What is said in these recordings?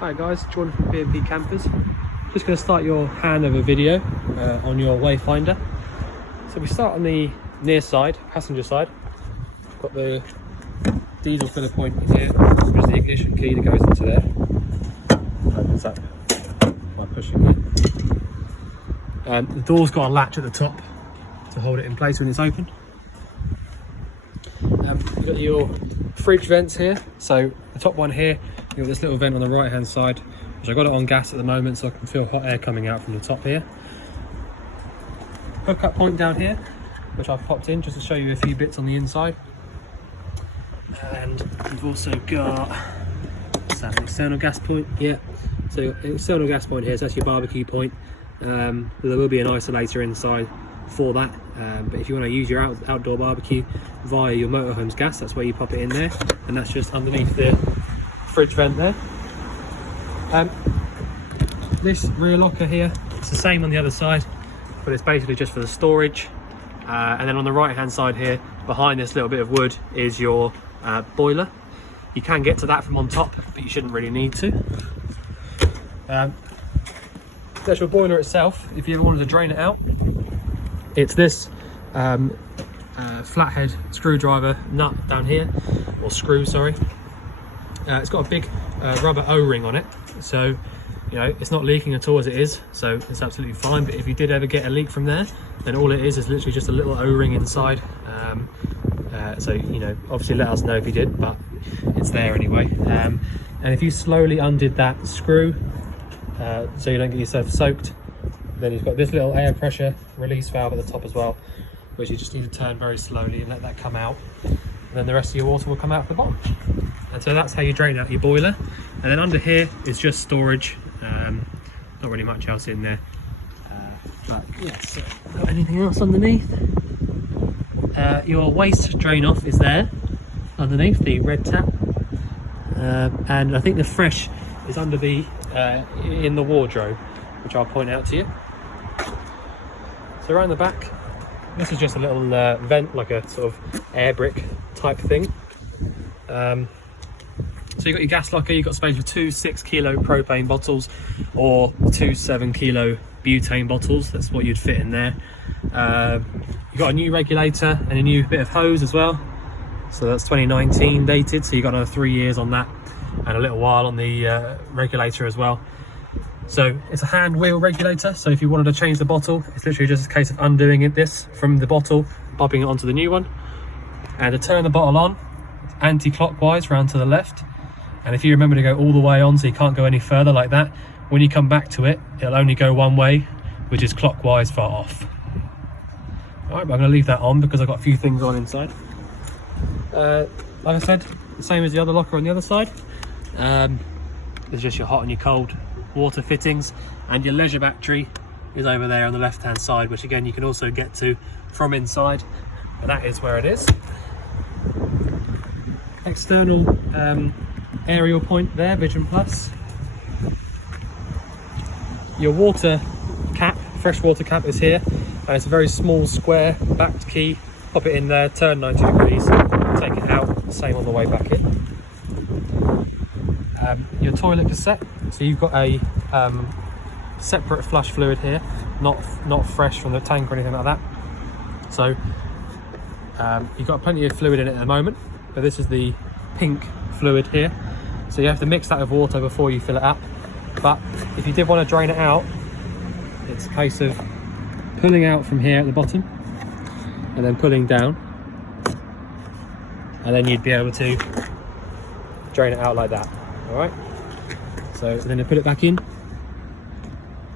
Hi guys, Jordan from B&B Campers. Just going to start your handover video on your Wayfinder. So we start on the near side, passenger side. Got the diesel filler point here, which is the ignition key that goes into there. Opens up by pushing it. The door's got a latch at the top to hold it in place when it's open. You've got your fridge vents here. So the top one here, you've got this little vent on the right hand side, which I've got it on gas at the moment so I can feel hot air coming out from the top here. Hookup point down here, which I've popped in just to show you a few bits on the inside. And you've also got, is that an external gas point? Yeah, so external gas point here, so that's your barbecue point. There will be an isolator inside for that, but if you want to use your outdoor barbecue via your motorhome's gas, that's where you pop it in there, and that's just underneath the fridge vent there. This rear locker here, it's the same on the other side, but it's basically just for the storage. And then on the right hand side here, behind this little bit of wood, is your boiler. You can get to that from on top, but you shouldn't really need to. The actual boiler itself, if you ever wanted to drain it out, it's this flathead screwdriver nut down here, or screw, sorry. It's got a big rubber O-ring on it, so you know it's not leaking at all as it is, so it's absolutely fine. But if you did ever get a leak from there, then all it is literally just a little O-ring inside. So you know, obviously let us know if you did, but it's there anyway. And if you slowly undid that screw, so you don't get yourself soaked, then you've got this little air pressure release valve at the top as well, which you just need to turn very slowly and let that come out, and then the rest of your water will come out the bottom. And so that's how you drain out your boiler. And then under here is just storage, not really much else in there, but yes. Got anything else underneath? Your waste drain off is there underneath the red tap, and I think the fresh is under the in the wardrobe, which I'll point out to you. So around the back, this is just a little vent, like a sort of air brick type thing. So you've got your gas locker, you've got space for 2 6-kilo propane bottles or 2 7-kilo butane bottles. That's what you'd fit in there. You've got a new regulator and a new bit of hose as well. So that's 2019 dated, so you've got another 3 years on that, and a little while on the regulator as well. So it's a hand wheel regulator, so if you wanted to change the bottle, it's literally just a case of undoing this from the bottle, popping it onto the new one. And to turn the bottle on, anti-clockwise round to the left. And if you remember to go all the way on, so you can't go any further like that, when you come back to it, it'll only go one way, which is clockwise for off. Alright, but I'm going to leave that on because I've got a few things on inside. Like I said, the same as the other locker on the other side. There's just your hot and your cold water fittings, and your leisure battery is over there on the left hand side, which again you can also get to from inside, and that is where it is. External aerial point there, Vision Plus. Your water cap, fresh water cap, is here, and it's a very small square backed key. Pop it in there, turn 90 degrees, take it out, same on the way back in. Your toilet cassette, so you've got a separate flush fluid here, not fresh from the tank or anything like that. So you've got plenty of fluid in it at the moment, but this is the pink fluid here, so you have to mix that with water before you fill it up. But if you did want to drain it out, it's a case of pulling out from here at the bottom and then pulling down, and then you'd be able to drain it out like that. All right, so then you put it back in,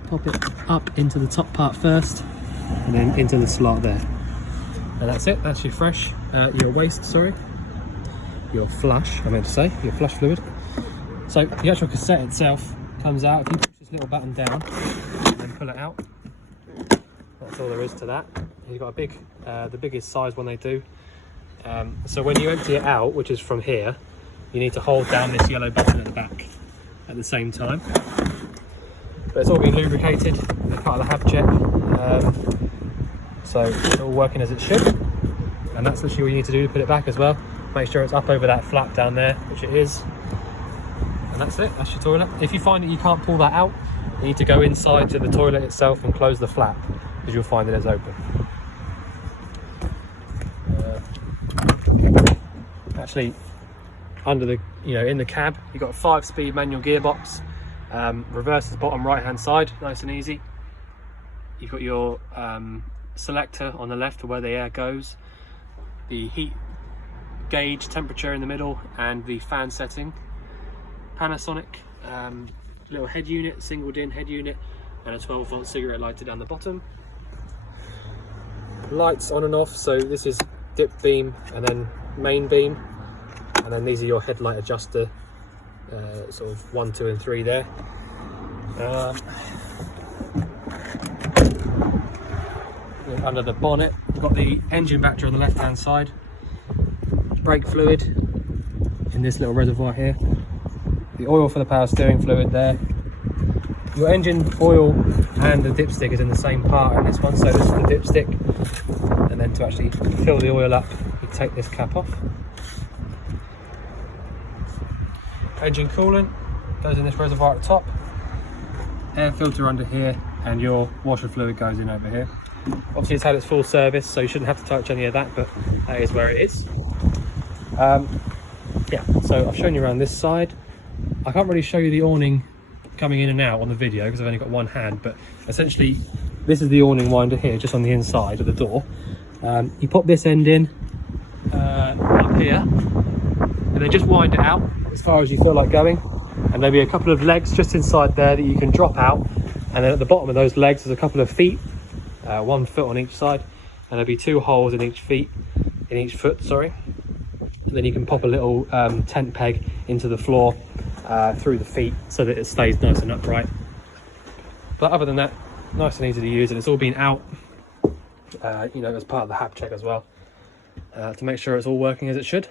pop it up into the top part first, and then into the slot there, and that's it. That's your fresh, your waste, sorry, your flush, I meant to say, your flush fluid. So the actual cassette itself comes out. If you push this little button down and then pull it out, that's all there is to that. You've got a big, the biggest size one they do. So when you empty it out, which is from here, you need to hold down this yellow button at the back at the same time. But it's all been lubricated as part of the HAB check, so it's all working as it should. And that's literally all you need to do to put it back as well. Make sure it's up over that flap down there, which it is. And that's it, that's your toilet. If you find that you can't pull that out, you need to go inside to the toilet itself and close the flap, because you'll find that it's open. Actually, under the, in the cab, you've got a 5-speed manual gearbox. Reverse is bottom right hand side, nice and easy. You've got your selector on the left for where the air goes, the heat gauge temperature in the middle, and the fan setting. Panasonic little head unit, single DIN head unit, and a 12-volt cigarette lighter down the bottom. Lights on and off, so this is dip beam and then main beam, and then these are your headlight adjuster, sort of 1, 2 and 3 there. Under the bonnet, we've got the engine battery on the left hand side, brake fluid in this little reservoir here, the oil for the power steering fluid there. Your engine oil and the dipstick is in the same part in this one, so this is the dipstick, and then to actually fill the oil up you take this cap off. Engine coolant goes in this reservoir at the top, air filter under here, and your washer fluid goes in over here. Obviously it's had its full service, so you shouldn't have to touch any of that, but that is where it is. Yeah, so I've shown you around this side. I can't really show you the awning coming in and out on the video because I've only got one hand, but essentially this is the awning winder here, just on the inside of the door. You pop this end in up here, and then just wind it out as far as you feel like going, and there'll be a couple of legs just inside there that you can drop out, and then at the bottom of those legs there's a couple of feet, 1 foot on each side, and there'll be 2 holes in each foot, sorry. And then you can pop a little tent peg into the floor through the feet so that it stays nice and upright. But other than that, nice and easy to use, and it's all been out as part of the hab check as well, to make sure it's all working as it should.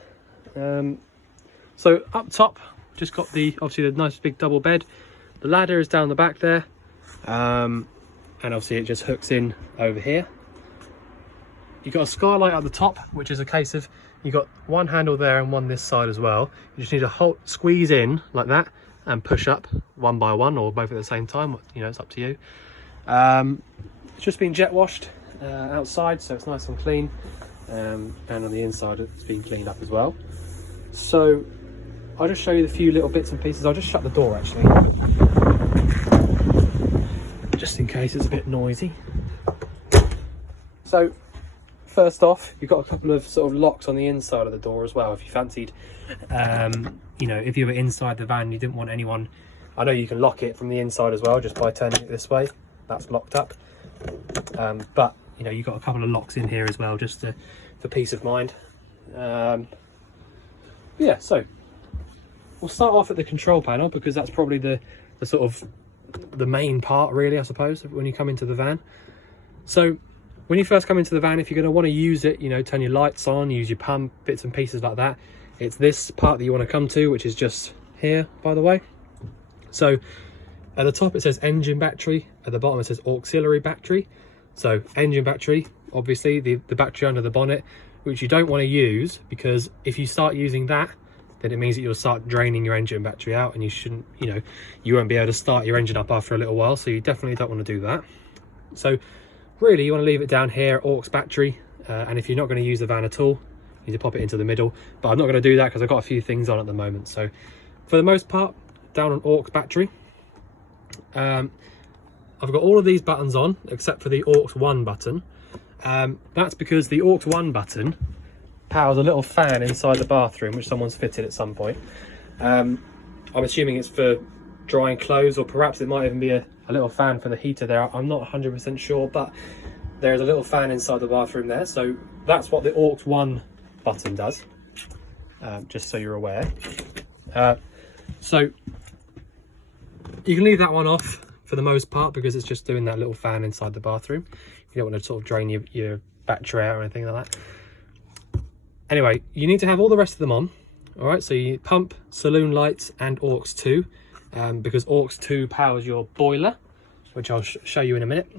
So up top, just got obviously the nice big double bed. The ladder is down the back there, and obviously it just hooks in over here. You've got a skylight at the top, which is a case of you've got one handle there and one this side as well. You just need to squeeze in like that and push up one by one, or both at the same time. It's up to you. It's just been jet washed outside, so it's nice and clean, and on the inside it's been cleaned up as well. So I'll just show you the few little bits and pieces. I'll just shut the door actually, just in case it's a bit noisy. So first off, you've got a couple of sort of locks on the inside of the door as well, if you fancied, if you were inside the van, you didn't want anyone. I know you can lock it from the inside as well, just by turning it this way. That's locked up, but you've got a couple of locks in here as well, just for peace of mind. Yeah, so we'll start off at the control panel, because that's probably the sort of the main part really, I suppose, when you come into the van. So when you first come into the van, if you're going to want to use it, turn your lights on, use your pump, bits and pieces like that, it's this part that you want to come to, which is just here, by the way. So at the top it says engine battery, at the bottom it says auxiliary battery. So engine battery, obviously the battery under the bonnet, which you don't want to use, because if you start using that, then it means that you'll start draining your engine battery out, and you shouldn't, you won't be able to start your engine up after a little while, so you definitely don't want to do that. So really, you want to leave it down here, aux battery, and if you're not going to use the van at all, you need to pop it into the middle. But I'm not going to do that because I've got a few things on at the moment. So for the most part, down on aux battery. I've got all of these buttons on except for the aux 1 button. That's because the aux 1 button powers a little fan inside the bathroom, which someone's fitted at some point. I'm assuming it's for drying clothes, or perhaps it might even be a little fan for the heater there. I'm not 100% sure, but there's a little fan inside the bathroom there, so that's what the aux 1 button does, just so you're aware. So you can leave that one off for the most part, because it's just doing that little fan inside the bathroom. You don't want to sort of drain your battery out or anything like that. Anyway, you need to have all the rest of them on. All right, so you pump, saloon lights, and aux 2, because aux 2 powers your boiler, which I'll show you in a minute.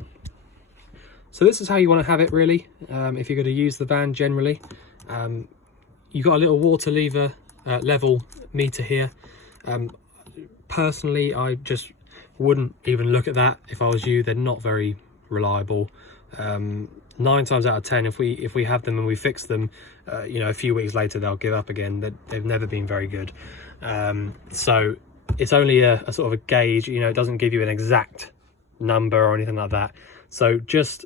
So this is how you want to have it really, if you're going to use the van generally. You've got a little water lever level meter here. personally, I just wouldn't even look at that if I was you. They're not very reliable. 9 times out of 10, if we have them and we fix them, you know, a few weeks later they'll give up again. They've never been very good. So it's only a sort of a gauge, you know, it doesn't give you an exact number or anything like that. So just,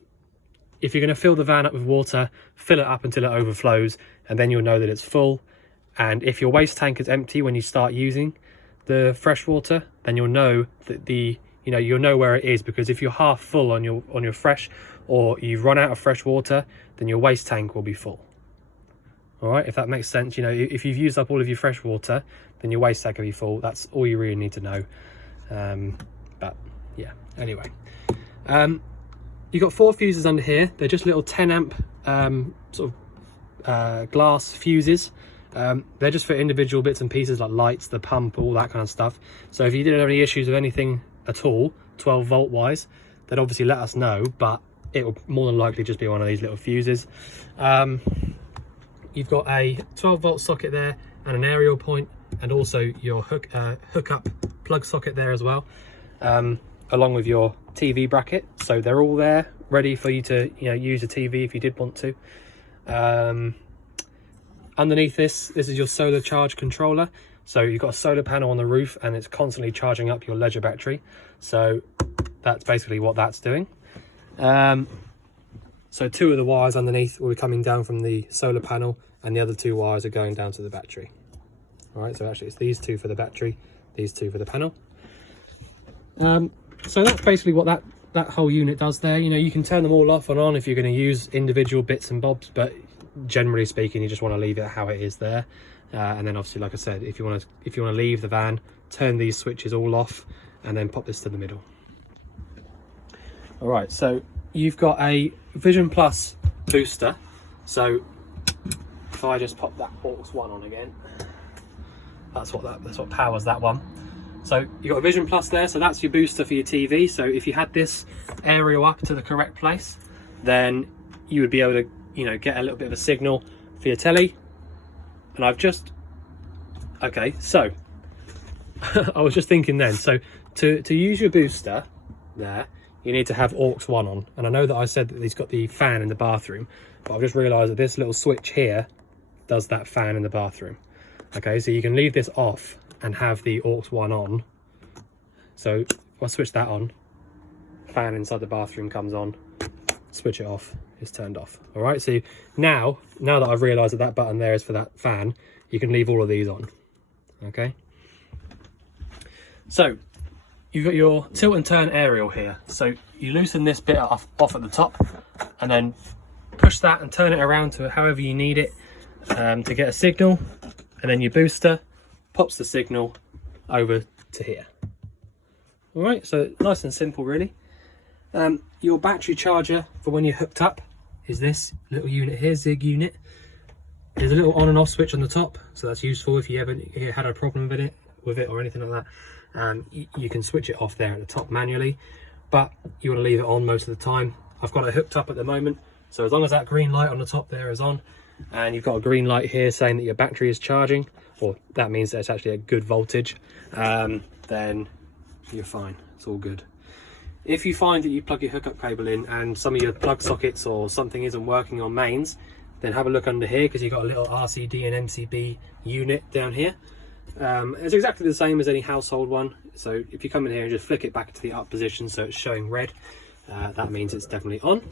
if you're going to fill the van up with water, fill it up until it overflows, and then you'll know that it's full. And if your waste tank is empty when you start using the fresh water, then you'll know that you'll know where it is, because if you're half full on your fresh, or you've run out of fresh water, then your waste tank will be full. All right, if that makes sense. You know, if you've used up all of your fresh water, then your waste tank will be full. That's all you really need to know. But yeah, anyway, you've got 4 fuses under here. They're just little 10 amp sort of glass fuses. They're just for individual bits and pieces like lights, the pump, all that kind of stuff. So if you didn't have any issues with anything at all, 12 volt wise, then obviously let us know, but it will more than likely just be one of these little fuses. You've got a 12 volt socket there and an aerial point, and also your hookup plug socket there as well, along with your TV bracket. So they're all there ready for you to, you know, use a TV if you did want to. Underneath this is your solar charge controller. So you've got a solar panel on the roof and it's constantly charging up your Leisure battery. So that's basically what that's doing. So 2 of the wires underneath will be coming down from the solar panel, and the other 2 wires are going down to the battery. All right, so actually it's these 2 for the battery, these 2 for the panel. So that's basically what that whole unit does there. You know, you can turn them all off and on if you're going to use individual bits and bobs, but generally speaking, you just want to leave it how it is there. And then obviously, like I said, if you want to leave the van, turn these switches all off and then pop this to the middle. All right, so you've got a Vision Plus booster. So if I just pop that aux 1 on again, that's what powers that one. So you've got a Vision Plus there, so that's your booster for your TV. So if you had this aerial up to the correct place, then you would be able to, you know, get a little bit of a signal for your telly. And I've just, okay, so I was just thinking then, so to use your booster there, you need to have aux 1 on. And I know that I said that he's got the fan in the bathroom, but I've just realized that this little switch here does that fan in the bathroom. Okay, so you can leave this off and have the aux 1 on. So I'll switch that on, fan inside the bathroom comes on, switch it off, it's turned off. All right, so now that I've realized that button there is for that fan, you can leave all of these on. Okay, so you've got your tilt and turn aerial here. So you loosen this bit off at the top and then push that and turn it around to however you need it to get a signal, and then your booster pops the signal over to here. All right, so nice and simple really. Your battery charger for when you're hooked up is this little unit here, Zig unit. There's a little on and off switch on the top, so that's useful if you ever had a problem with it or anything like that. You can switch it off there at the top manually, but you want to leave it on most of the time. I've got it hooked up at the moment, so as long as that green light on the top there is on, and you've got a green light here saying that your battery is charging, or that means that it's actually a good voltage, then you're fine, it's all good. If you find that you plug your hookup cable in and some of your plug sockets or something isn't working on mains, then have a look under here, because you've got a little RCD and MCB unit down here. It's exactly the same as any household one. So if you come in here and just flick it back to the up position so it's showing red, that means it's definitely on.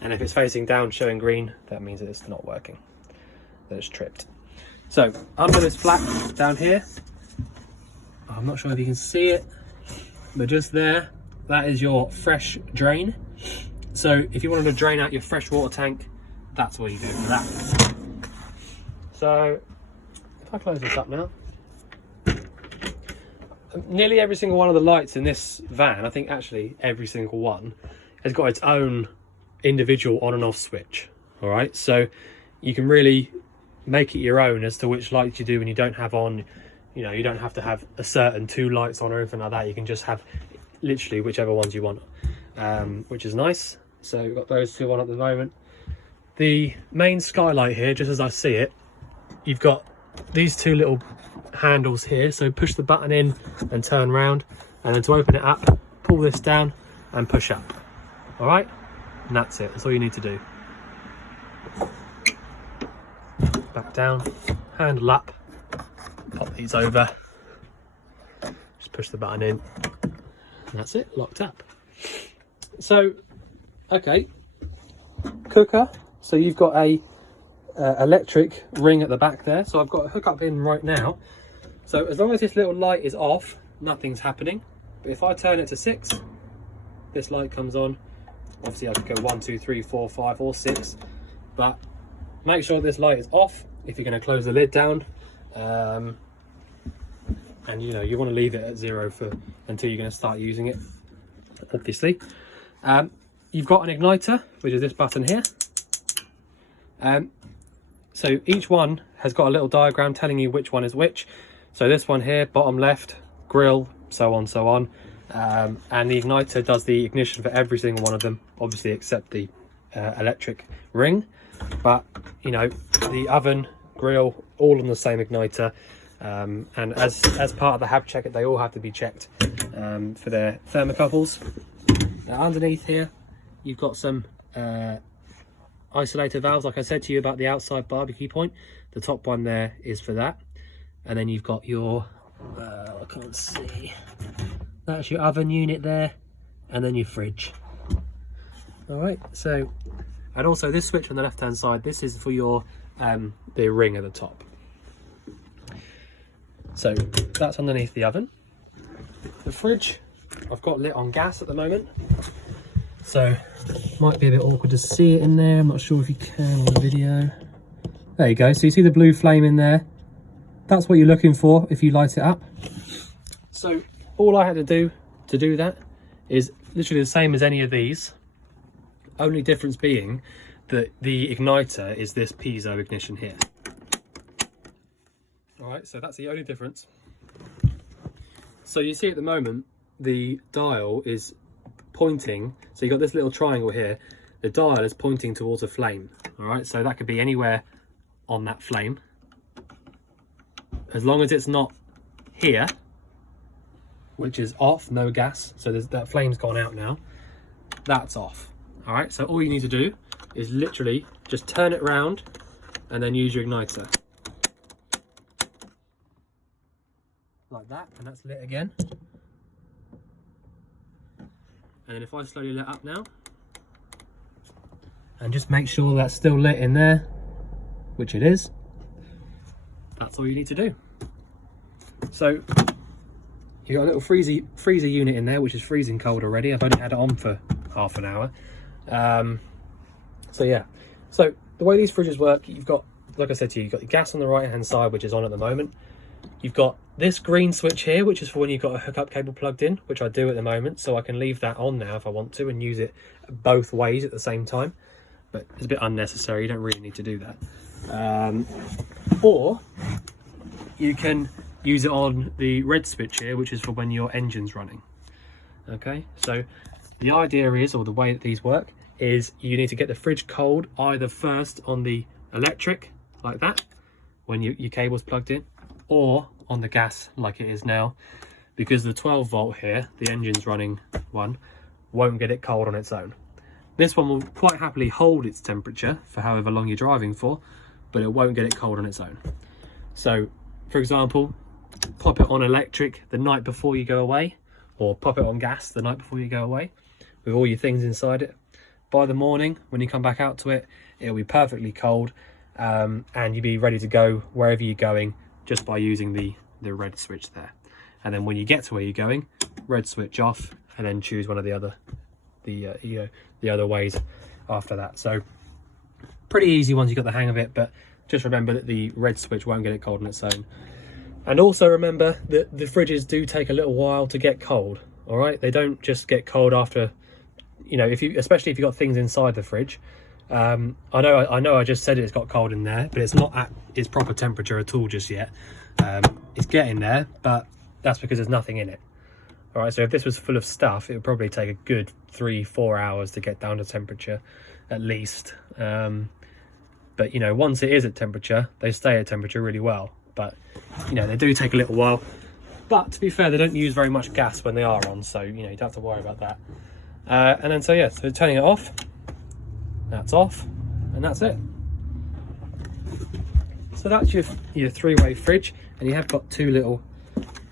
And if it's facing down showing green, that means that it's not working, that it's tripped. So under this flap down here, I'm not sure if you can see it, but just there, that is your fresh drain. So if you wanted to drain out your fresh water tank, that's what you do for that. So if I close this up now, nearly every single one of the lights in this van, I think actually every single one, has got its own individual on and off switch. All right, so you can really make it your own as to which lights you do when you don't have on. You know, you don't have to have a certain 2 lights on or anything like that. You can just have literally whichever ones you want, which is nice. So we've got those 2 on at the moment. The main skylight here, just as I see it, you've got these 2 little handles here, so push the button in and turn round, and then to open it up, pull this down and push up. All right, and that's it. That's all you need to do. Back down, handle up, pop these over, just push the button in, and that's it, locked up. So, okay, cooker. So you've got a electric ring at the back there. So I've got a hookup in right now. So as long as this little light is off, nothing's happening. But if I turn it to 6, this light comes on. Obviously I could go 1, 2, 3, 4, 5 or 6, but make sure this light is off if you're going to close the lid down. And you know, you want to leave it at 0 until you're going to start using it, obviously. You've got an igniter, which is this button here. So each one has got a little diagram telling you which one is which. So this one here, bottom left, grill, so on, so on. And the igniter does the ignition for every single one of them, obviously except the electric ring. But you know, the oven, grill, all on the same igniter. And as part of the hab check, they all have to be checked for their thermocouples. Now underneath here, you've got some isolator valves, like I said to you about the outside barbecue point. The top one there is for that, and then you've got your I can't see, that's your oven unit there, and then your fridge. All right, so, and also this switch on the left hand side, this is for your the ring at the top. So that's underneath the oven. The fridge I've got lit on gas at the moment, so might be a bit awkward to see it in there. I'm not sure if you can on the video. There you go. So you see the blue flame in there. That's what you're looking for if you light it up. So all I had to do that is literally the same as any of these. Only difference being that the igniter is this piezo ignition here. All right, so that's the only difference. So you see at the moment, the dial is pointing, so you've got this little triangle here, the dial is pointing towards a flame. All right, so that could be anywhere on that flame, as long as it's not here, which is off, no gas, so that flame's gone out now, that's off. All right, so all you need to do is literally just turn it around and then use your igniter like that, and that's lit again. And then if I slowly let up now, and just make sure that's still lit in there, which it is, that's all you need to do. So you've got a little freezer unit in there, which is freezing cold already. I've only had it on for half an hour. So yeah, so the way these fridges work, you've got, like I said to you, you've got the gas on the right hand side, which is on at the moment. You've got this green switch here, which is for when you've got a hookup cable plugged in, which I do at the moment, so I can leave that on now if I want to and use it both ways at the same time, but it's a bit unnecessary, you don't really need to do that. Or you can use it on the red switch here, which is for when your engine's running. Okay, so the idea is, or the way that these work, is you need to get the fridge cold either first on the electric, like that, when your cable's plugged in, or on the gas like it is now, because the 12 volt here, the engine's running one, won't get it cold on its own. This one will quite happily hold its temperature for however long you're driving for, but it won't get it cold on its own. So for example, pop it on electric the night before you go away, or pop it on gas the night before you go away with all your things inside it. By the morning, when you come back out to it, it'll be perfectly cold, and you'll be ready to go wherever you're going just by using the red switch there. And then when you get to where you're going, red switch off, and then choose one of the other ways after that. So pretty easy once you've got the hang of it, but just remember that the red switch won't get it cold on its own. And also remember that the fridges do take a little while to get cold. All right, they don't just get cold after, you know, especially if you've got things inside the fridge. I know I just said it's got cold in there, but it's not at its proper temperature at all just yet. It's getting there, but that's because there's nothing in it. All right, so if this was full of stuff, it would probably take a good 3-4 hours to get down to temperature at least. But you know, once it is at temperature, they stay at temperature really well. but you know, they do take a little while. But to be fair, they don't use very much gas when they are on, so you know, you don't have to worry about that. And then so yeah, so turning it off, that's off, and that's it. So that's your three-way fridge, and you have got two little,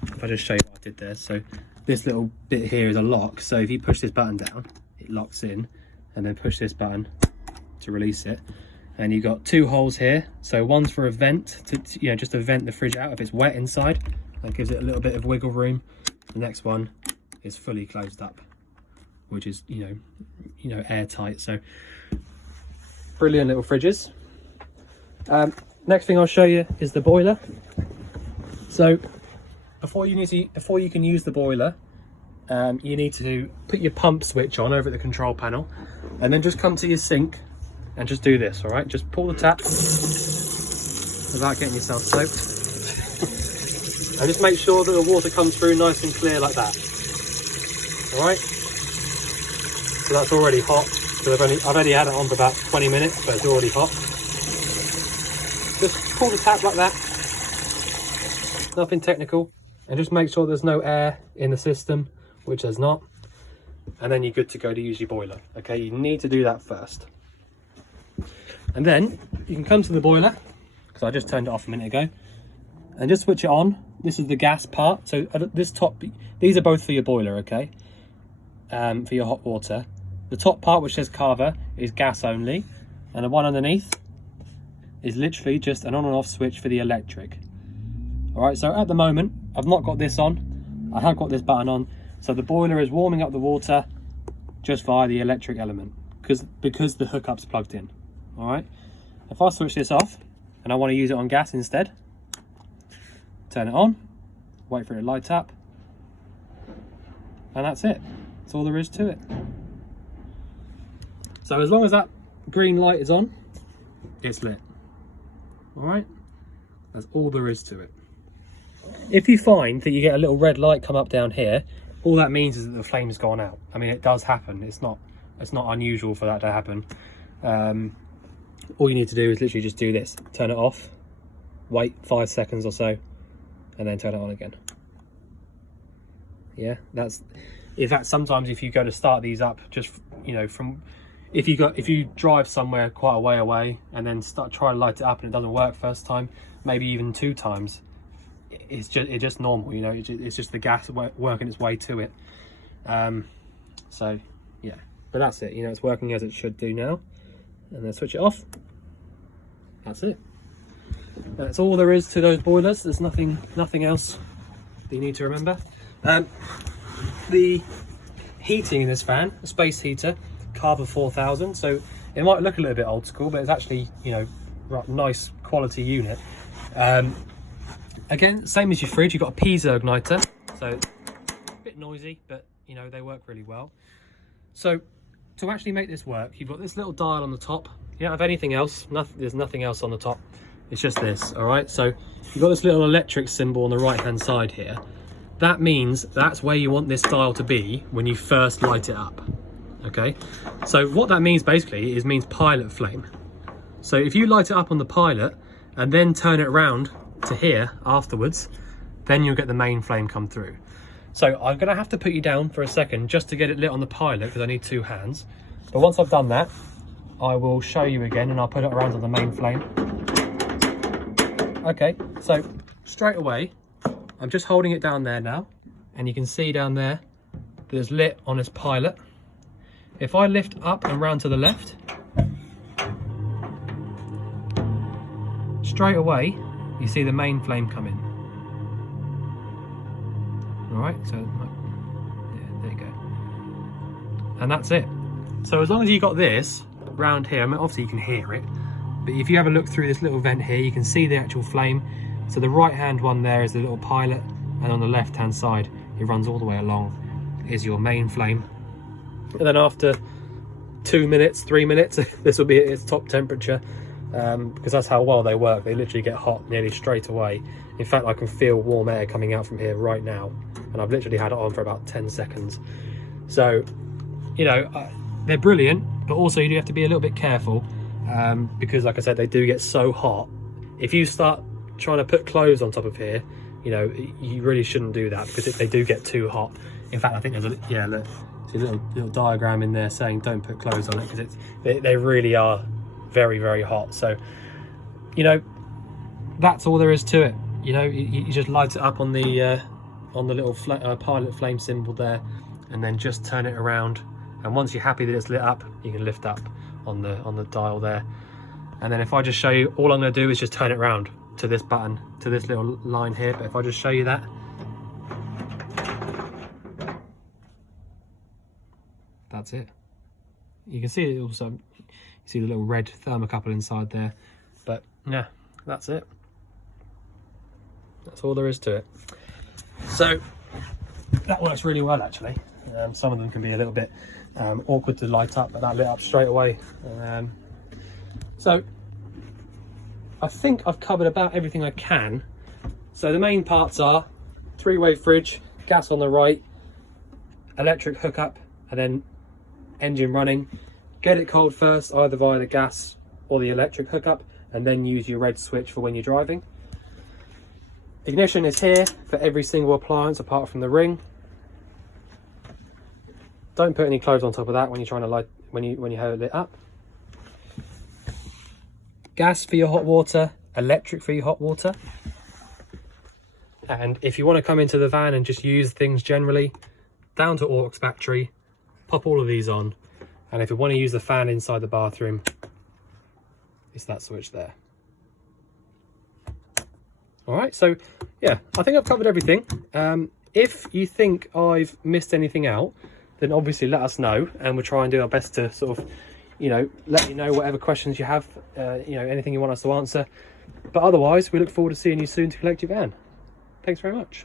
if I just show you what I did there, so this little bit here is a lock, so if you push this button down, it locks in, and then push this button to release it. And you've got two holes here, so one's for a vent, to you know, just to vent the fridge out if it's wet inside. That gives it a little bit of wiggle room. The next one is fully closed up, which is you know airtight. So brilliant little fridges. Next thing I'll show you is the boiler. So before you can use the boiler, you need to put your pump switch on over at the control panel, and then just come to your sink and just do this. All right, just pull the tap without getting yourself soaked. And just make sure that the water comes through nice and clear like that. All right. So that's already hot. So I've only had it on for about 20 minutes, but it's already hot. Just pull the tap like that. Nothing technical. And just make sure there's no air in the system, which there's not. And then you're good to go to use your boiler. Okay, you need to do that first. And then you can come to the boiler, because I just turned it off a minute ago, and just switch it on. This is the gas part. So this top, these are both for your boiler, okay? For your hot water. The top part, which says carver, is gas only. And the one underneath is literally just an on and off switch for the electric. All right, so at the moment, I've not got this on. I have got this button on. So the boiler is warming up the water just via the electric element, because the hookup's plugged in. All right. If I switch this off and I want to use it on gas instead, turn it on, wait for it to light up, and that's it. That's all there is to it. So as long as that green light is on, it's lit. All right, that's all there is to it. If you find that you get a little red light come up down here, all that means is that the flame's gone out. I mean, it does happen. It's not unusual for that to happen. All you need to do is literally just do this: turn it off, wait 5 seconds or so, and then turn it on again. Yeah, that's sometimes if you go to start these up, just you know, from if you drive somewhere quite a way away and then try to light it up and it doesn't work first time, maybe even 2 times, it's just normal, you know. It's just the gas working its way to it. So yeah, but that's it. You know, it's working as it should do now. And then switch it off. That's it. That's all there is to those boilers. There's nothing else that you need to remember. The heating in this fan, a space heater, Carver 4000. So it might look a little bit old school, but it's actually, you know, nice quality unit. Again, same as your fridge, you've got a piezo igniter, so a bit noisy, but you know, they work really well. So to actually make this work, you've got this little dial on the top. You don't have anything else. There's nothing else on the top. It's just this, all right? So you've got this little electric symbol on the right-hand side here. That means that's where you want this dial to be when you first light it up, okay? So what that means basically means pilot flame. So if you light it up on the pilot and then turn it around to here afterwards, then you'll get the main flame come through. So I'm gonna have to put you down for a second just to get it lit on the pilot, because I need 2 hands. But once I've done that, I will show you again and I'll put it around on the main flame. Okay, so straight away, I'm just holding it down there now, and you can see down there that it's lit on its pilot. If I lift up and round to the left, straight away, you see the main flame come in. All right, so yeah, there you go. And that's it. So as long as you got this round here, I mean, obviously you can hear it, but if you have a look through this little vent here, you can see the actual flame. So the right hand one there is the little pilot, and on the left hand side, it runs all the way along, is your main flame. And then after 2 minutes, 3 minutes, this will be at its top temperature, because that's how well they work. They literally get hot nearly straight away. In fact, I can feel warm air coming out from here right now, and I've literally had it on for about 10 seconds. So, you know, they're brilliant, but also you do have to be a little bit careful, because like I said, they do get so hot. If you start trying to put clothes on top of here, you know, you really shouldn't do that, because they do get too hot. In fact, I think there's a, yeah, look, see a little diagram in there saying don't put clothes on it, because they really are very, very hot. So, you know, that's all there is to it. You know, you just light it up on the little pilot flame symbol there, and then just turn it around. And once you're happy that it's lit up, you can lift up on the dial there. And then if I just show you, all I'm going to do is just turn it around to this button, to this little line here. But if I just show you that, that's it. You can see it also, you see the little red thermocouple inside there. But yeah, that's it. That's all there is to it. So that works really well, actually. Some of them can be a little bit awkward to light up, but that lit up straight away. So I think I've covered about everything I can. So the main parts are 3-way fridge, gas on the right, electric hookup, and then engine running. Get it cold first, either via the gas or the electric hookup, and then use your red switch for when you're driving. Ignition is here for every single appliance apart from the ring. Don't put any clothes on top of that when you're trying to light, when you have it lit up. Gas for your hot water, electric for your hot water. And if you want to come into the van and just use things generally, down to aux battery, pop all of these on. And if you want to use the fan inside the bathroom, it's that switch there. All right, so yeah, I think I've covered everything. If you think I've missed anything out, then obviously let us know, and we'll try and do our best to sort of, you know, let you know whatever questions you have, you know, anything you want us to answer. But otherwise, we look forward to seeing you soon to collect your van. Thanks very much.